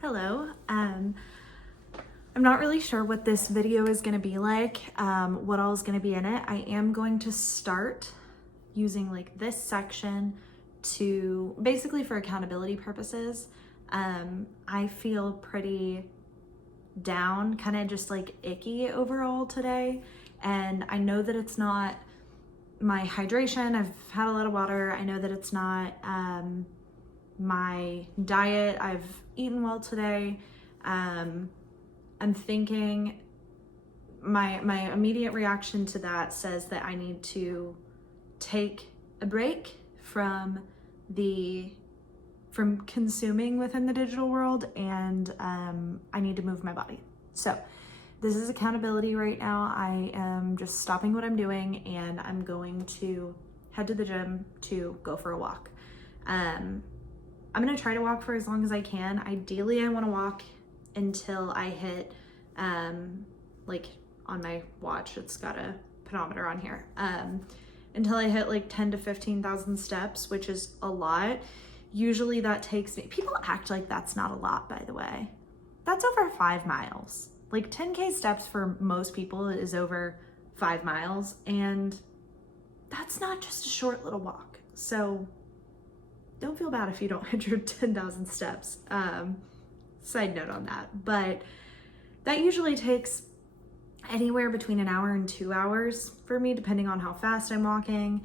Hello. I'm not really sure what this video is going to be like, what all is going to be in it. I am going to start using like this section to basically for accountability purposes. I feel pretty down, kind of just like icky overall today. And I know that it's not my hydration. I've had a lot of water. I know that it's not my diet. I've eaten well today. I'm thinking my immediate reaction to that says that I need to take a break from consuming within the digital world, and I need to move my body. So this is accountability right now. I am just stopping what I'm doing and I'm going to head to the gym to go for a walk. I'm gonna try to walk for as long as I can. Ideally, I wanna walk until I hit, like on my watch, it's got a pedometer on here, until I hit like 10 to 15,000 steps, which is a lot. Usually that takes me, people act like that's not a lot, by the way. That's over 5 miles. Like 10K steps for most people is over 5 miles, and that's not just a short little walk. So don't feel bad if you don't hit your 10,000 steps. Side note on that. But that usually takes anywhere between an hour and 2 hours for me, depending on how fast I'm walking.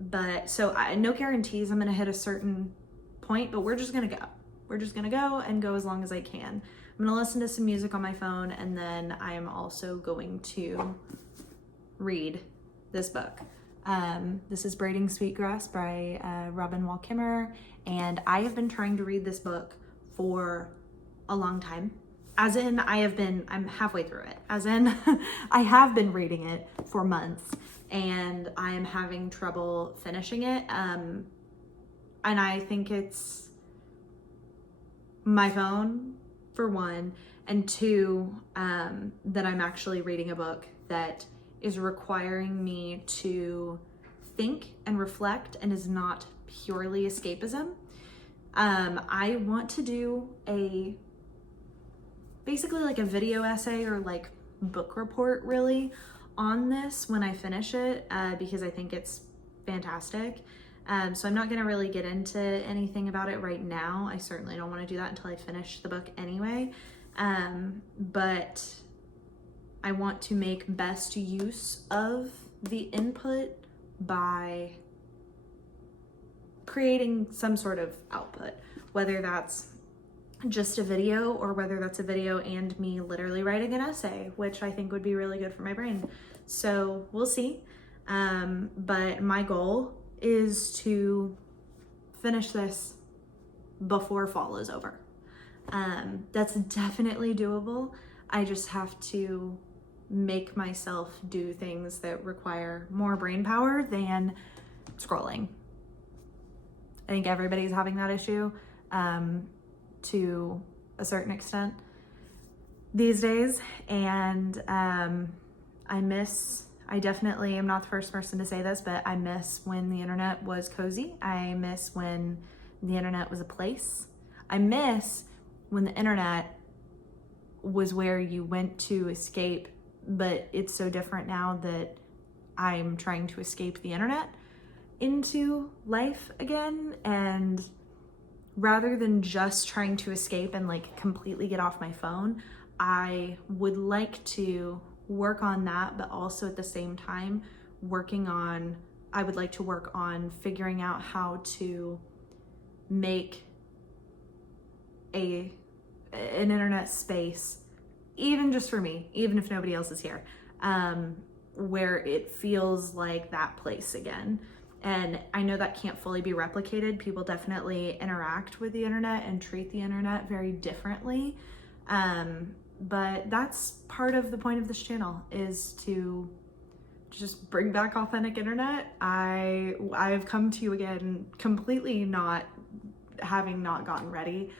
But so no guarantees I'm gonna hit a certain point, but we're just gonna go. We're just gonna go and go as long as I can. I'm gonna listen to some music on my phone, and then I am also going to read this book. This is Braiding Sweetgrass by Robin Wall Kimmerer, and I have been trying to read this book for a long time. As in, I'm halfway through it. As in, I have been reading it for months, and I am having trouble finishing it. And I think it's my phone, for one, and two, that I'm actually reading a book that is requiring me to think and reflect and is not purely escapism. I want to do basically like a video essay or like book report really on this when I finish it, because I think it's fantastic. So I'm not gonna really get into anything about it right now. I certainly don't want to do that until I finish the book anyway. But I want to make best use of the input by creating some sort of output, whether that's just a video or whether that's a video and me literally writing an essay, which I think would be really good for my brain. So we'll see. But my goal is to finish this before fall is over. That's definitely doable. I just have to make myself do things that require more brain power than scrolling. I think everybody's having that issue, to a certain extent these days. And I definitely am not the first person to say this, but I miss when the internet was cozy. I miss when the internet was a place. I miss when the internet was where you went to escape, but it's so different now that I'm trying to escape the internet into life again. And rather than just trying to escape and like completely get off my phone, I would like to work on that, but also at the same time I would like to work on figuring out how to make an internet space, even just for me, even if nobody else is here, where it feels like that place again. And I know that can't fully be replicated. People definitely interact with the internet and treat the internet very differently. But that's part of the point of this channel, is to just bring back authentic internet. I've come to you again completely not gotten ready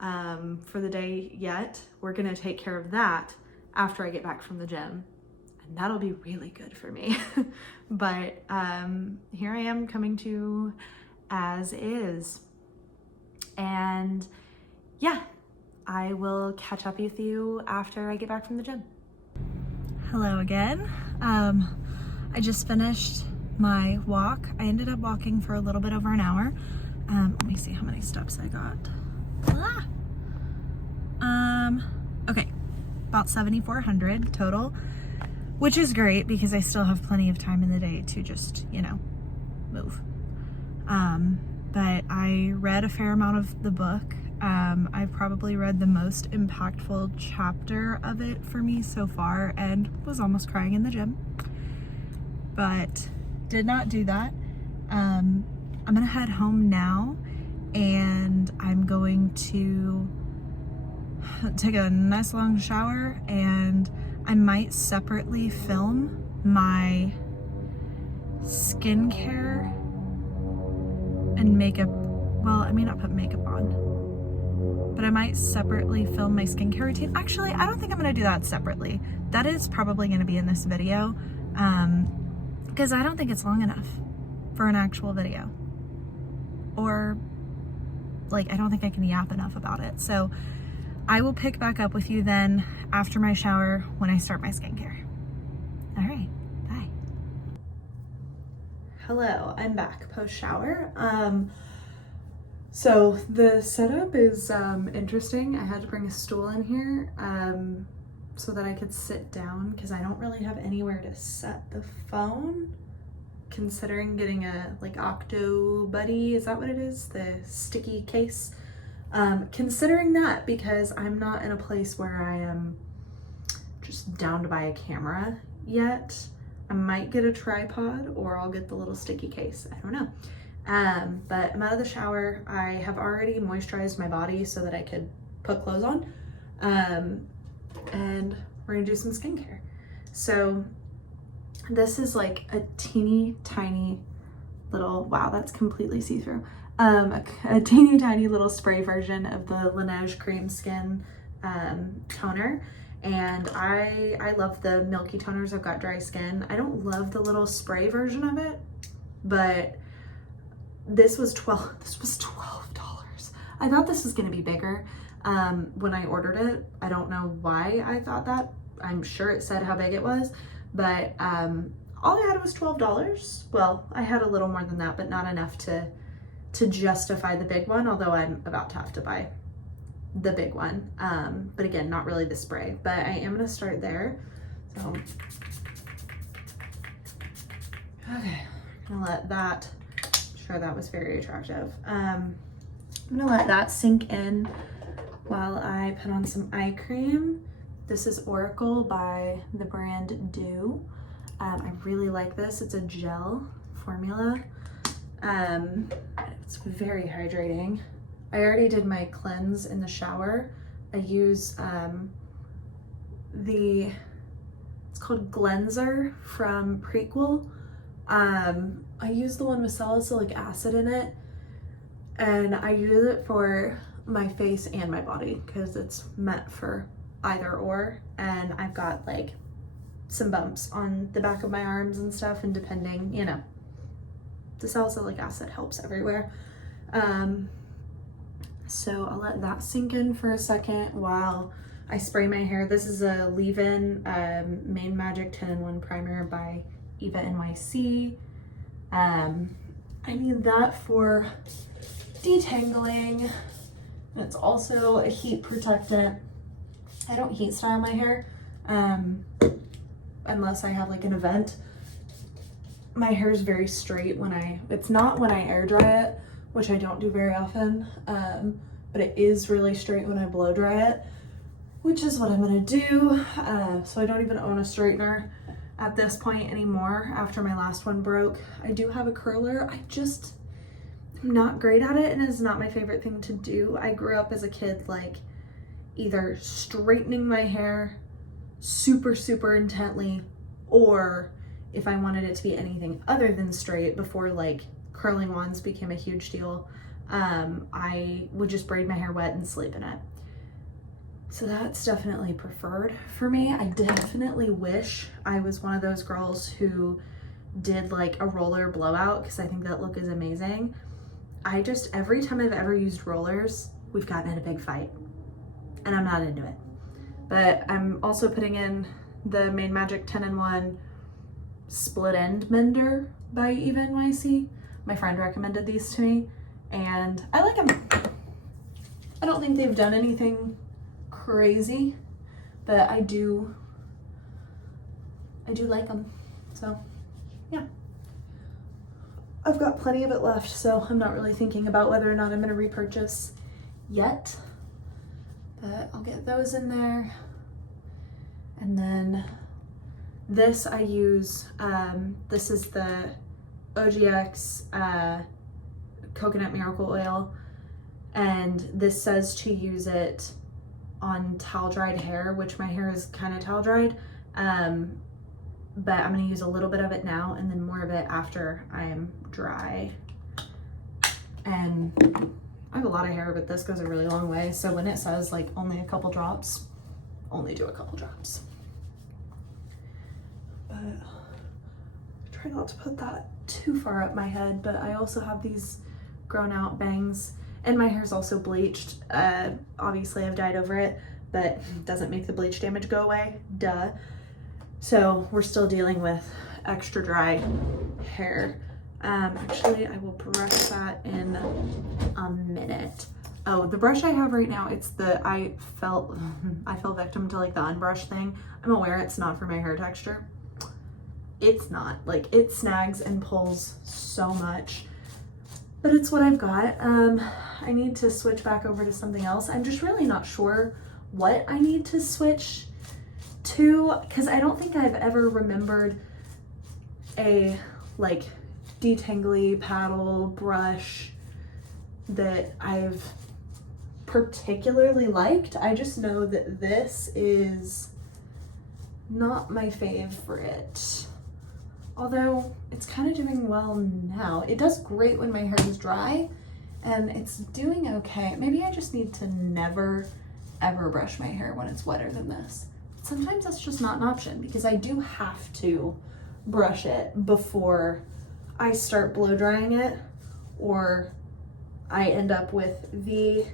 for the day yet. We're gonna take care of that after I get back from the gym, and that'll be really good for me. But here I am coming to as is. And yeah, I will catch up with you after I get back from the gym. Hello again. I just finished my walk. I ended up walking for a little bit over an hour. Let me see how many steps I got. Okay, about 7,400 total, which is great because I still have plenty of time in the day to just, you know, move. But I read a fair amount of the book. I've probably read the most impactful chapter of it for me so far and was almost crying in the gym, but did not do that. I'm gonna head home now and I'm going to take a nice long shower, and I might separately film my skincare and makeup. Well, I may not put makeup on, but I might separately film my skincare routine. Actually, I don't think I'm gonna do that separately. That is probably gonna be in this video, because I don't think it's long enough for an actual video. Or, like, I don't think I can yap enough about it. So I will pick back up with you then after my shower when I start my skincare. All right, bye. Hello, I'm back post-shower. So the setup is interesting. I had to bring a stool in here so that I could sit down because I don't really have anywhere to set the phone, considering getting a like Octo Buddy, is that what it is? The sticky case. Considering that, because I'm not in a place where I am just down to buy a camera yet. I might get a tripod or I'll get the little sticky case. I don't know. But I'm out of the shower. I have already moisturized my body so that I could put clothes on. And we're gonna do some skincare. So this is like a teeny tiny little, wow, that's completely see-through. A teeny tiny little spray version of the Laneige Cream Skin toner. And I love the milky toners. I've got dry skin. I don't love the little spray version of it, but this was $12. I thought this was gonna be bigger when I ordered it. I don't know why I thought that. I'm sure it said how big it was, but all I had was $12. Well, I had a little more than that, but not enough to justify the big one, although I'm about to have to buy the big one. But again, not really the spray, but I am gonna start there. So, okay, I'm gonna let that, sure, that was very attractive. I'm gonna let that sink in while I put on some eye cream. This is Oracle by the brand Dew. I really like this. It's a gel formula. It's very hydrating. I already did my cleanse in the shower. I use it's called Glenzer from Prequel. I use the one with salicylic acid in it, and I use it for my face and my body because it's meant for either or. And I've got like some bumps on the back of my arms and stuff, and depending, you know, the salicylic acid helps everywhere. So I'll let that sink in for a second while I spray my hair. This is a leave-in Main Magic 10-in-1 primer by Eva NYC. I need that for detangling. And it's also a heat protectant. I don't heat style my hair unless I have like an event. My hair is very straight it's not when I air dry it, which I don't do very often, but it is really straight when I blow dry it, which is what I'm gonna do. So I don't even own a straightener at this point anymore after my last one broke. I do have a curler. I just am not great at it, and it's not my favorite thing to do. I grew up as a kid like either straightening my hair super, super intently, or if I wanted it to be anything other than straight before like curling wands became a huge deal, I would just braid my hair wet and sleep in it. So that's definitely preferred for me. I definitely wish I was one of those girls who did like a roller blowout, because I think that look is amazing. Every time I've ever used rollers, we've gotten in a big fight. and I'm not into it. But I'm also putting in the Made Magic 10-in-1 Split End Mender by Eva NYC. My friend recommended these to me, and I like them. I don't think they've done anything crazy, but I do like them. So yeah, I've got plenty of it left, so I'm not really thinking about whether or not I'm going to repurchase yet, but I'll get those in there. And then this I use, this is the OGX Coconut Miracle Oil, and this says to use it on towel dried hair, which my hair is kind of towel dried, but I'm going to use a little bit of it now and then more of it after I'm dry. And I have a lot of hair, but this goes a really long way, so when it says like only a couple drops, only do a couple drops. But try not to put that too far up my head, but I also have these grown out bangs, and my hair's also bleached. Obviously I've dyed over it, but it doesn't make the bleach damage go away, duh. So we're still dealing with extra dry hair. Actually I will brush that in a minute. Oh, the brush I have right now, it's the, I fell victim to like the unbrush thing. I'm aware it's not for my hair texture. It's not, like it snags and pulls so much, but it's what I've got. I need to switch back over to something else. I'm just really not sure what I need to switch to, because I don't think I've ever remembered a like detangly paddle brush that I've particularly liked. I just know that this is not my favorite, although it's kind of doing well now. It does great when my hair is dry, and it's doing okay. Maybe I just need to never ever brush my hair when it's wetter than this. Sometimes that's just not an option, because I do have to brush it before I start blow drying it, or I end up with the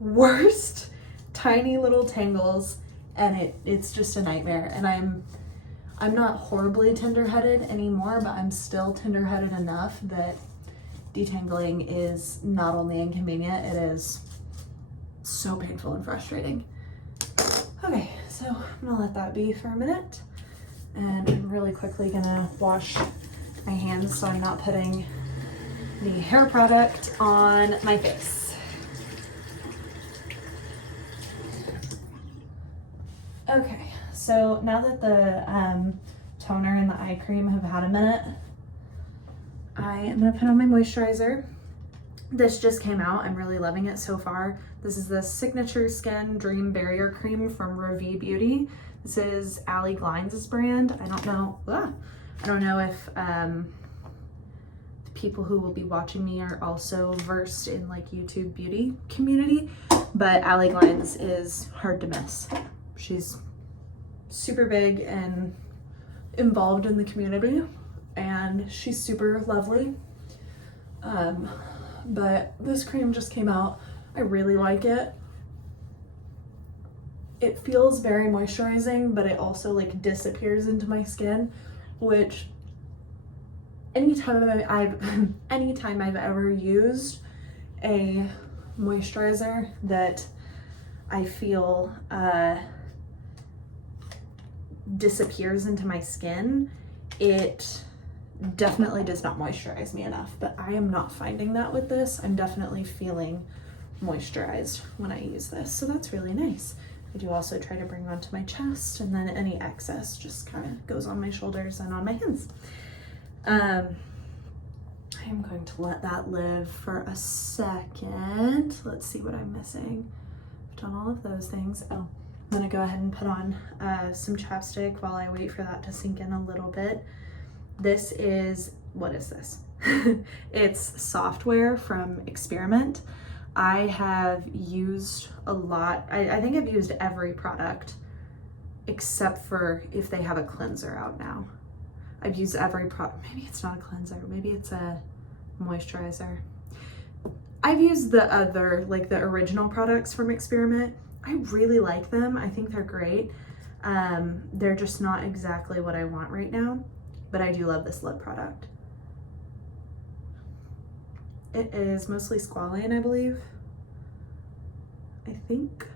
worst tiny little tangles, and it's just a nightmare. And I'm not horribly tender-headed anymore, but I'm still tender-headed enough that detangling is not only inconvenient, it is so painful and frustrating. Okay, so I'm gonna let that be for a minute, and I'm really quickly gonna wash my hands so I'm not putting the hair product on my face. Okay, so now that the toner and the eye cream have had a minute, I am gonna put on my moisturizer. This just came out. I'm really loving it so far. This is the Signature Skin Dream Barrier Cream from Ravi Beauty. This is Allie Glines' brand. I don't know if the people who will be watching me are also versed in like YouTube beauty community, but Allie Glines is hard to miss. She's super big and involved in the community, and she's super lovely. But this cream just came out. I really like it. It feels very moisturizing, but it also like disappears into my skin, which anytime I've ever used a moisturizer that I feel disappears into my skin, it definitely does not moisturize me enough. But I am not finding that with this. I'm definitely feeling moisturized when I use this, so that's really nice. I do also try to bring onto my chest, and then any excess just kind of goes on my shoulders and on my hands. I am going to let that live for a second. Let's see what I'm missing. I've done all of those things. Oh, I'm gonna go ahead and put on some chapstick while I wait for that to sink in a little bit. This is, what is this? It's software from Experiment. I have used a lot. I think I've used every product except for if they have a cleanser out now. I've used every product. Maybe it's not a cleanser. Maybe it's a moisturizer. I've used the other, like the original products from Experiment. I really like them. I think they're great. They're just not exactly what I want right now, but I do love this lip product. It is mostly squalane, I believe. I think.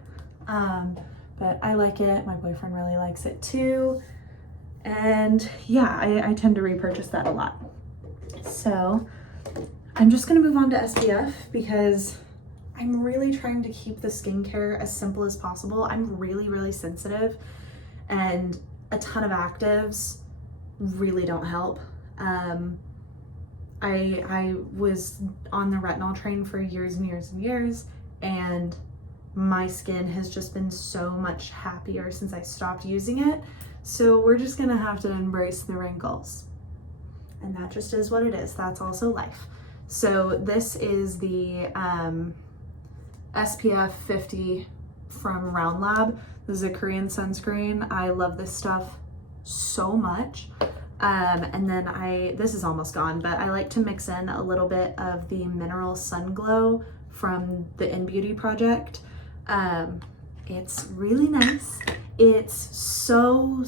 But I like it. My boyfriend really likes it too. And yeah, I tend to repurchase that a lot. So I'm just gonna move on to SPF because I'm really trying to keep the skincare as simple as possible. I'm really sensitive, and a ton of actives really don't help. I was on the retinol train for years and years and years, and my skin has just been so much happier since I stopped using it. So we're just gonna have to embrace the wrinkles. And that just is what it is. That's also life. So this is the SPF 50 from Round Lab. This is a Korean sunscreen. I love this stuff so much. And then this is almost gone, but I like to mix in a little bit of the Mineral Sun Glow from the In Beauty Project. It's really nice. It's so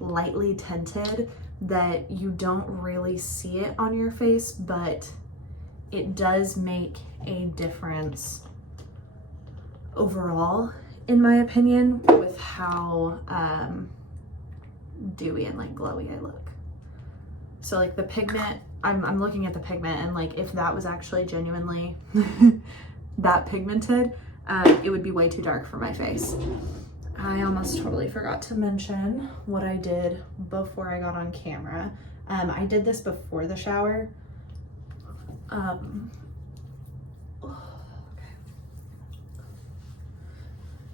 lightly tinted that you don't really see it on your face, but it does make a difference overall, in my opinion, with how dewy and like glowy I look. So like the pigment, I'm looking at the pigment, and like if that was actually genuinely that pigmented, it would be way too dark for my face. I almost totally forgot to mention what I did before I got on camera. I did this before the shower.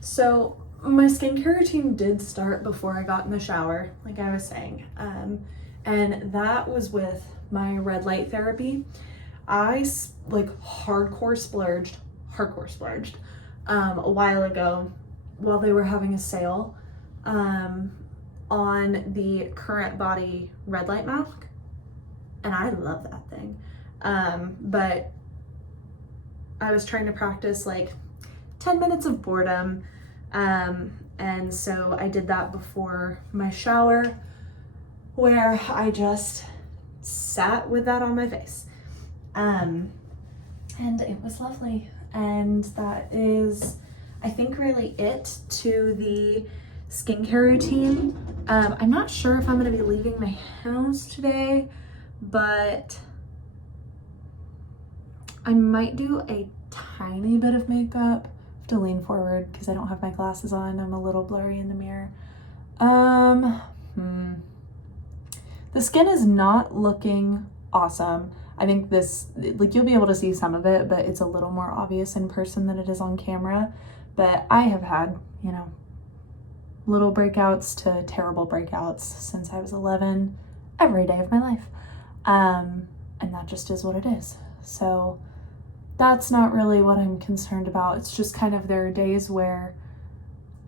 So my skincare routine did start before I got in the shower, like I was saying. And that was with my red light therapy. I like hardcore splurged a while ago while they were having a sale on the Current Body red light mask, and I love that thing. But I was trying to practice like 10 minutes of boredom, and so I did that before my shower, where I just sat with that on my face, and it was lovely. And that is, I think, really it to the skincare routine. I'm not sure if I'm gonna be leaving my house today, but I might do a tiny bit of makeup. I have to lean forward because I don't have my glasses on. I'm a little blurry in the mirror. The skin is not looking awesome. I think this, like, you'll be able to see some of it, but it's a little more obvious in person than it is on camera. But I have had, you know, little breakouts to terrible breakouts since I was 11, every day of my life. And that just is what it is. So that's not really what I'm concerned about. It's just kind of, there are days where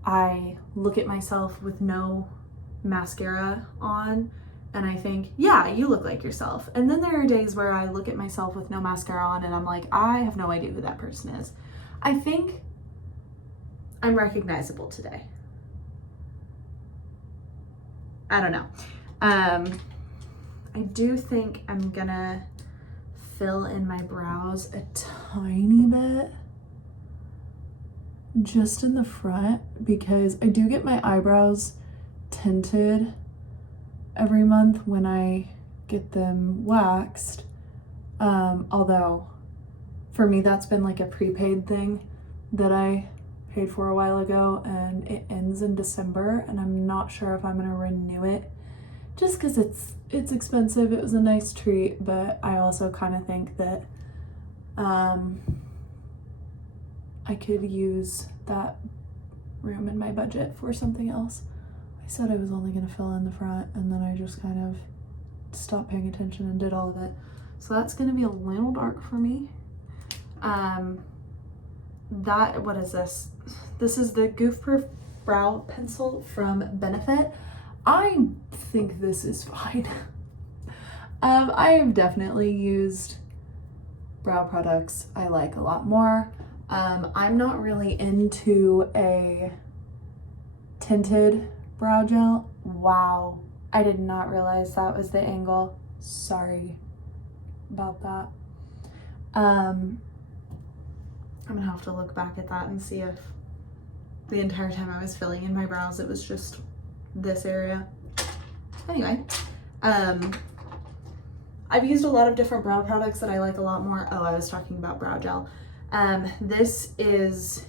I look at myself with no mascara on and I think, yeah, you look like yourself. And then there are days where I look at myself with no mascara on and I'm like, I have no idea who that person is. I think I'm recognizable today. I don't know. I do think I'm gonna fill in my brows a tiny bit, just in the front, because I do get my eyebrows tinted every month when I get them waxed. Although for me, that's been like a prepaid thing that I paid for a while ago, and it ends in December, and I'm not sure if I'm gonna renew it just because it's expensive. It was a nice treat, but I also kind of think that I could use that room in my budget for something else. I said I was only gonna fill in the front, and then I just kind of stopped paying attention and did all of it. So that's gonna be a little dark for me. What is this? This is the Goof Proof Brow Pencil from Benefit. I think this is fine. I have definitely used brow products I like a lot more. I'm not really into a tinted brow gel. Wow, I did not realize that was the angle. Sorry about that. I'm gonna have to look back at that and see if the entire time I was filling in my brows it was just this area. Anyway, I've used a lot of different brow products that I like a lot more. Oh, I was talking about brow gel. This is,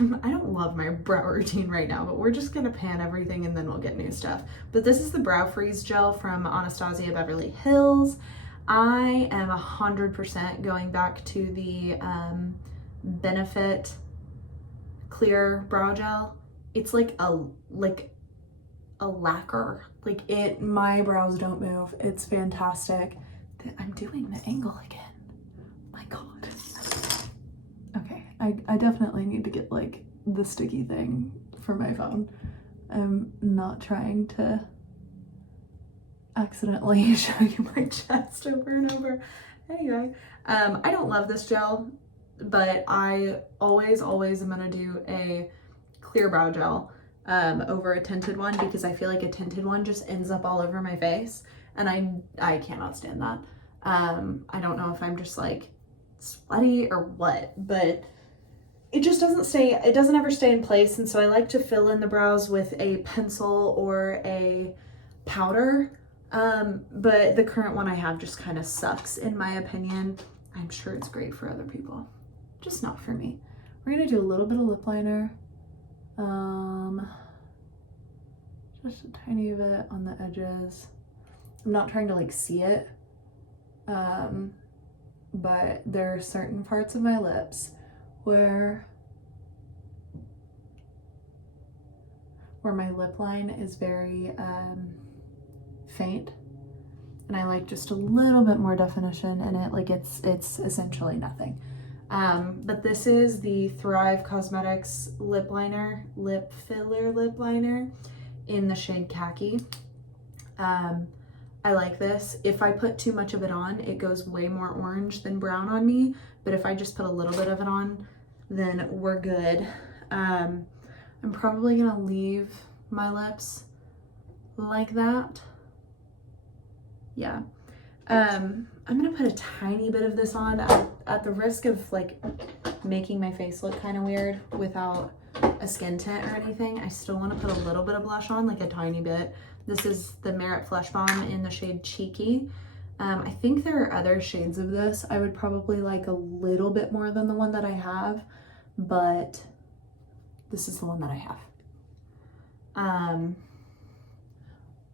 I don't love my brow routine right now, but we're just gonna pan everything and then we'll get new stuff. But this is the Brow Freeze Gel from Anastasia Beverly Hills. I am 100% going back to the Benefit Clear Brow Gel. It's like a lacquer. Like my brows don't move. It's fantastic. I'm doing the angle again. My God. Okay, I definitely need to get like the sticky thing for my phone. I'm not trying to accidentally show you my chest over and over. Anyway, I don't love this gel, but I always am gonna do a clear brow gel over a tinted one because I feel like a tinted one just ends up all over my face and I cannot stand that. I don't know if I'm just like sweaty or what, but it just it doesn't ever stay in place, and so I like to fill in the brows with a pencil or a powder, but the current one I have just kind of sucks in my opinion. I'm sure it's great for other people, just not for me. We're gonna do a little bit of lip liner, just a tiny bit on the edges. I'm not trying to like see it, but there are certain parts of my lips where my lip line is very faint, and I like just a little bit more definition in it. Like it's essentially nothing. But this is the Thrive Cosmetics lip filler lip liner in the shade Khaki. I like this. If I put too much of it on, it goes way more orange than brown on me, but if I just put a little bit of it on, then we're good. I'm probably gonna leave my lips like that. Yeah. I'm gonna put a tiny bit of this on at the risk of like making my face look kind of weird without a skin tint or anything. I still want to put a little bit of blush on, like a tiny bit. This is the Merit Flesh Balm in the shade Cheeky. I think there are other shades of this. I would probably like a little bit more than the one that I have, but this is the one that I have.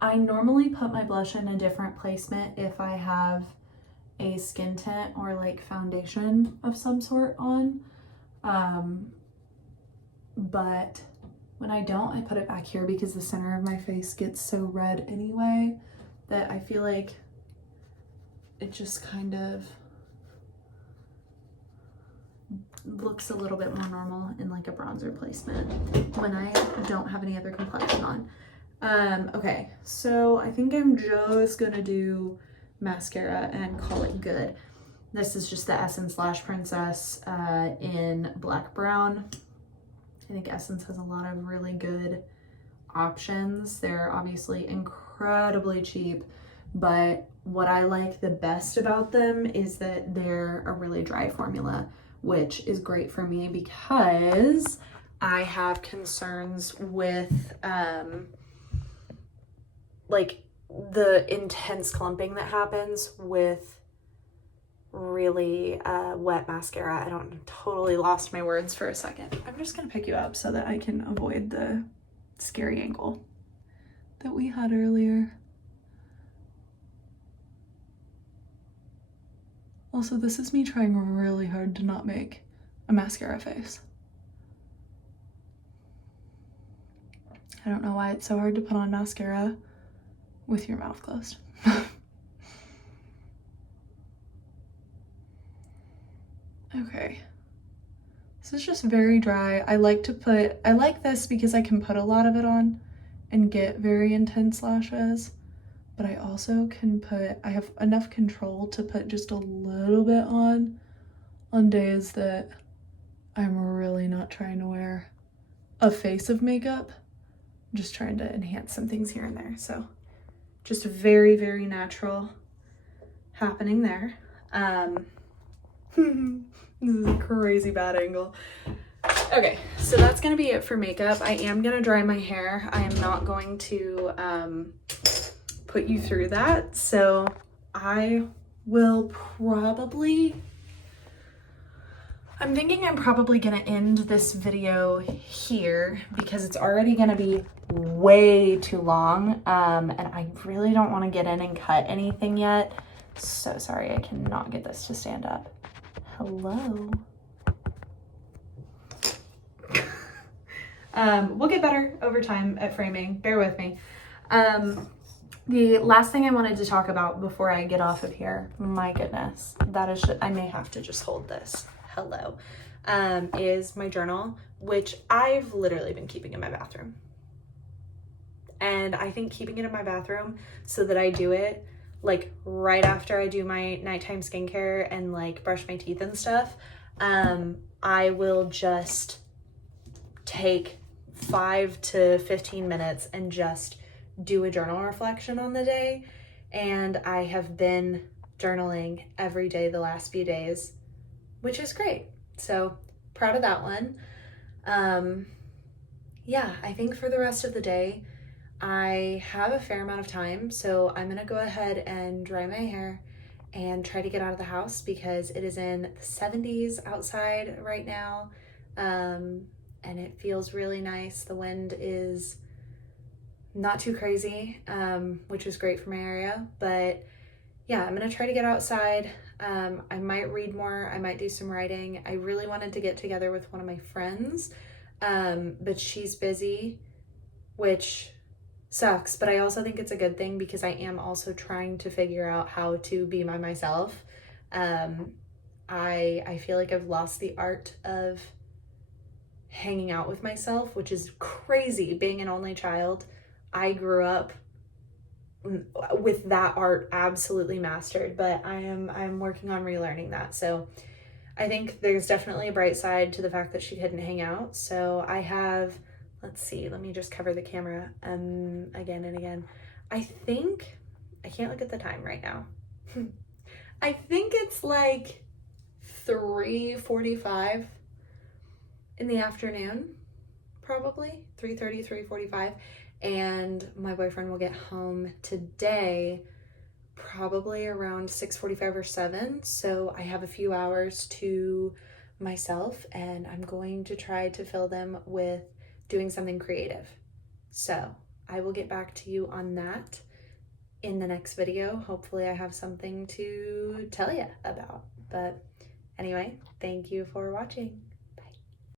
I normally put my blush in a different placement if I have a skin tint or like foundation of some sort on. But when I don't, I put it back here because the center of my face gets so red anyway that I feel like it just kind of looks a little bit more normal in like a bronzer placement when I don't have any other complexion on. Okay, so I think I'm just gonna do mascara and call it good. This is just the Essence Lash Princess in black brown. I think Essence has a lot of really good options. They're obviously incredibly cheap, but what I like the best about them is that they're a really dry formula, which is great for me because I have concerns with like the intense clumping that happens with really wet mascara. I totally lost my words for a second. I'm just gonna pick you up so that I can avoid the scary angle that we had earlier. Also, this is me trying really hard to not make a mascara face. I don't know why it's so hard to put on mascara with your mouth closed. Okay, this is just very dry. I like this because I can put a lot of it on and get very intense lashes, but I also can I have enough control to put just a little bit on days that I'm really not trying to wear a face of makeup. I'm just trying to enhance some things here and there. So just very, very natural happening there. This is a crazy bad angle. Okay, so that's gonna be it for makeup. I am gonna dry my hair. I am not going to put you through that. So I will probably, I'm thinking I'm probably gonna end this video here because it's already gonna be way too long. And I really don't wanna get in and cut anything yet. So sorry, I cannot get this to stand up. Hello. We'll get better over time at framing. Bear with me. The last thing I wanted to talk about before I get off of here, my goodness, that is, I may have to just hold this. Hello. Is my journal, which I've literally been keeping in my bathroom. And I think keeping it in my bathroom so that I do it like right after I do my nighttime skincare and like brush my teeth and stuff, I will just take 5 to 15 minutes and just do a journal reflection on the day. And I have been journaling every day the last few days, which is great. So proud of that one. Yeah, I think for the rest of the day, I have a fair amount of time, so I'm gonna go ahead and dry my hair and try to get out of the house because it is in the 70s outside right now, and it feels really nice. The wind is not too crazy, which is great for my area, but yeah, I'm gonna try to get outside. I might read more, I might do some writing. I really wanted to get together with one of my friends, but she's busy, which sucks, but I also think it's a good thing because I am also trying to figure out how to be by myself. I feel like I've lost the art of hanging out with myself, which is crazy. Being an only child, I grew up with that art absolutely mastered, but I'm working on relearning that. So I think there's definitely a bright side to the fact that she couldn't hang out. So I have, let's see, let me just cover the camera again and again. I think, I can't look at the time right now. I think it's like 3:45 in the afternoon, probably 3:30, 3:45. And my boyfriend will get home today probably around 6:45 or 7. So I have a few hours to myself and I'm going to try to fill them with doing something creative. So I will get back to you on that in the next video. Hopefully I have something to tell you about. But anyway, thank you for watching.